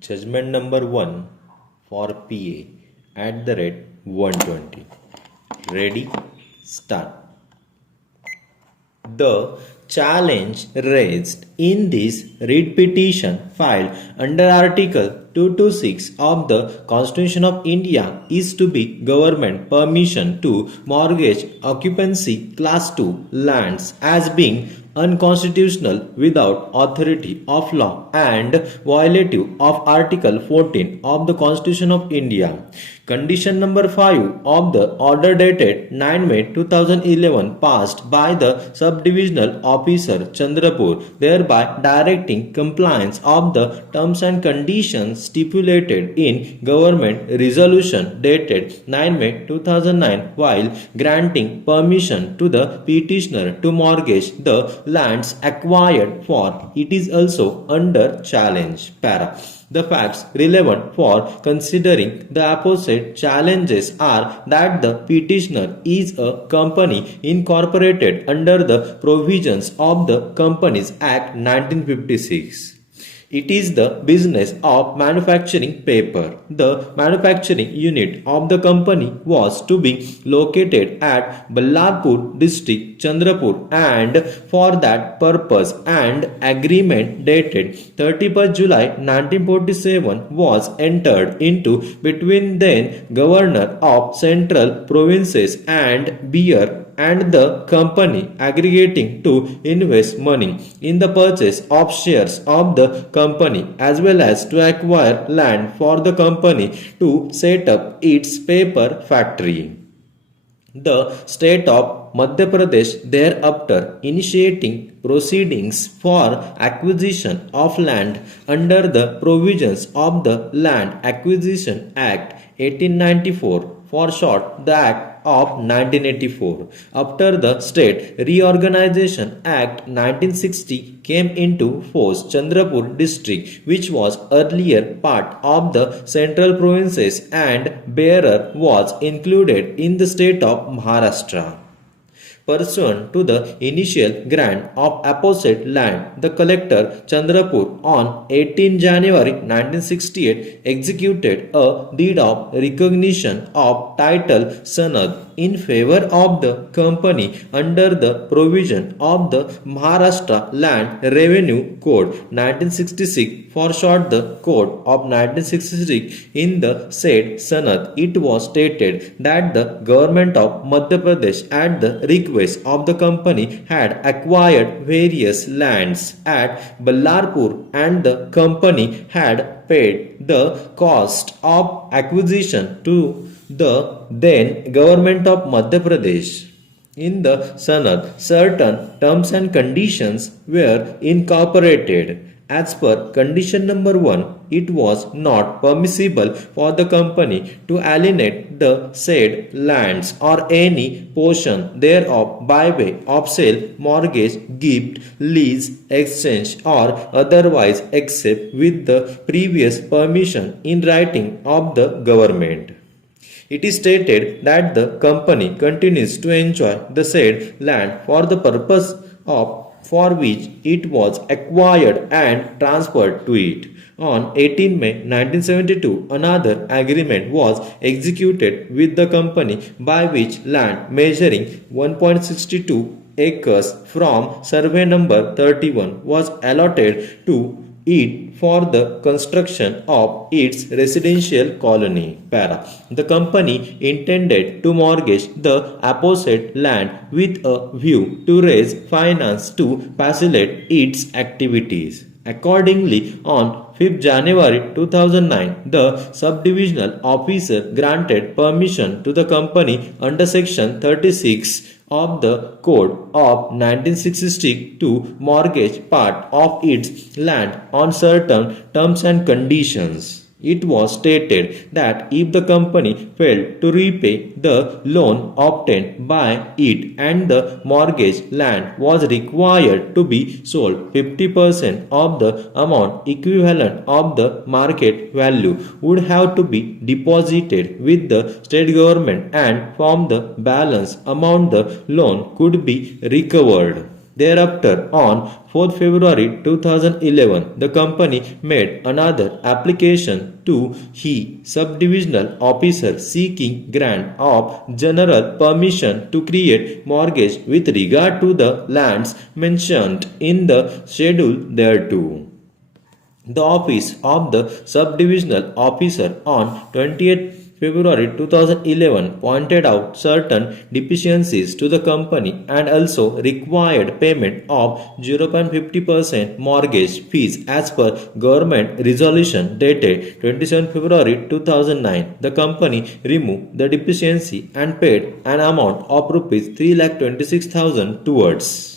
Judgment number 1 for PA @ 120. Ready? Start. The challenge raised in this writ petition filed under Article 226 of the Constitution of India is to be government permission to mortgage occupancy class 2 lands as being unconstitutional without authority of law and violative of Article 14 of the Constitution of India. Condition number 5 of the order dated 9 May 2011 passed by the subdivisional officer Chandrapur, thereby directing compliance of the terms and conditions stipulated in government resolution dated 9 May 2009 while granting permission to the petitioner to mortgage the lands acquired for it is also under challenge. Para. The facts relevant for considering the opposite challenges are that the petitioner is a company incorporated under the provisions of the Companies Act 1956. It is the business of manufacturing paper. The manufacturing unit of the company was to be located at Ballarpur district, Chandrapur, and for that purpose an agreement dated 31st July 1947 was entered into between then Governor of Central Provinces and Beer and the company aggregating to invest money in the purchase of shares of the company as well as to acquire land for the company to set up its paper factory. The state of Madhya Pradesh thereafter initiating proceedings for acquisition of land under the provisions of the Land Acquisition Act 1894, for short the Act of 1984. After the State Reorganization Act 1960 came into force, Chandrapur district, which was earlier part of the central provinces and bearer, was included in the state of Maharashtra. Pursuant to the initial grant of apposite land, the collector Chandrapur on 18 January 1968 executed a deed of recognition of title Sanad in favor of the company under the provision of the Maharashtra Land Revenue Code 1966, for short the Code of 1966. In the said Sanad, it was stated that the government of Madhya Pradesh at the request of the company had acquired various lands at Ballarpur and the company had paid the cost of acquisition to the then government of Madhya Pradesh. In the Sanad, certain terms and conditions were incorporated. As per condition number 1, it was not permissible for the company to alienate the said lands or any portion thereof by way of sale, mortgage, gift, lease, exchange, or otherwise except with the previous permission in writing of the government. It is stated that the company continues to enjoy the said land for the purpose of for which it was acquired and transferred to it. On 18 May 1972, another agreement was executed with the company by which land measuring 1.62 acres from survey number 31 was allotted to it for the construction of its residential colony. Para. The company intended to mortgage the apposite land with a view to raise finance to facilitate its activities. Accordingly, on 5th January 2009, the subdivisional officer granted permission to the company under Section 36 of the Code of 1966 to mortgage part of its land on certain terms and conditions. It was stated that if the company failed to repay the loan obtained by it and the mortgage land was required to be sold, 50% of the amount equivalent of the market value would have to be deposited with the state government, and from the balance amount the loan could be recovered. Thereafter, on 4th February 2011, the company made another application to he subdivisional officer seeking grant of general permission to create mortgage with regard to the lands mentioned in the schedule thereto. The office of the subdivisional officer on 20th February 2011 pointed out certain deficiencies to the company and also required payment of 0.50% mortgage fees as per government resolution dated 27 February 2009. The company removed the deficiency and paid an amount of rupees 3,26,000 towards